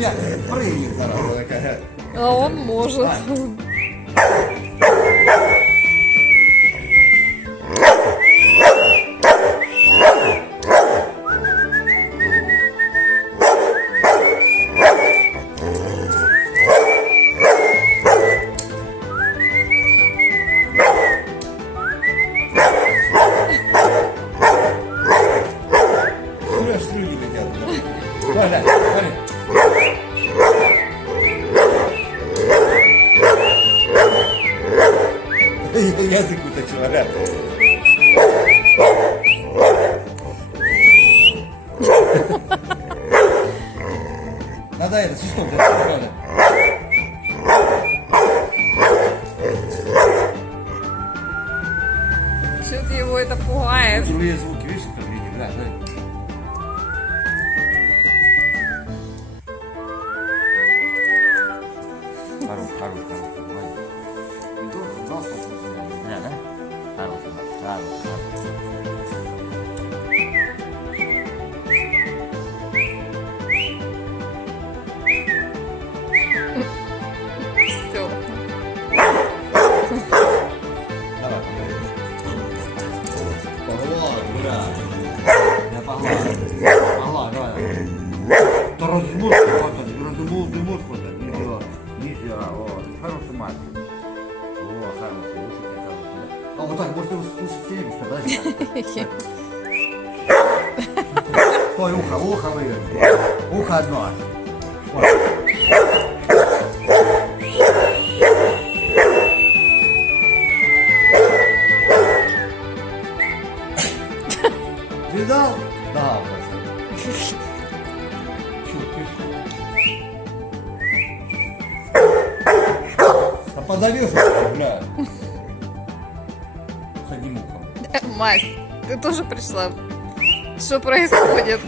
м'яко, прыгни зараз. Така. А он может. Слюни летят. Смотри, смотри. Язык выточил, ага. Надо это, свисток, да, Что-то его это пугает. другие звуки, видишь, как видишь, да, да. Хорош. Все. Давай. Погладь, бля. Я погладь. Погладь, давай. Да размут хватать, размут хватать. Нельзя. Вот. Хороший мальчик. О, хороший, уши хороший. А вот так, может, его слушать все, что, да? Стой, ухо выверни. Ухо одно. Вот. Видал? Да, пацан. А подавился, бля. Ходи мухом. Мась, ты тоже пришла? Что происходит?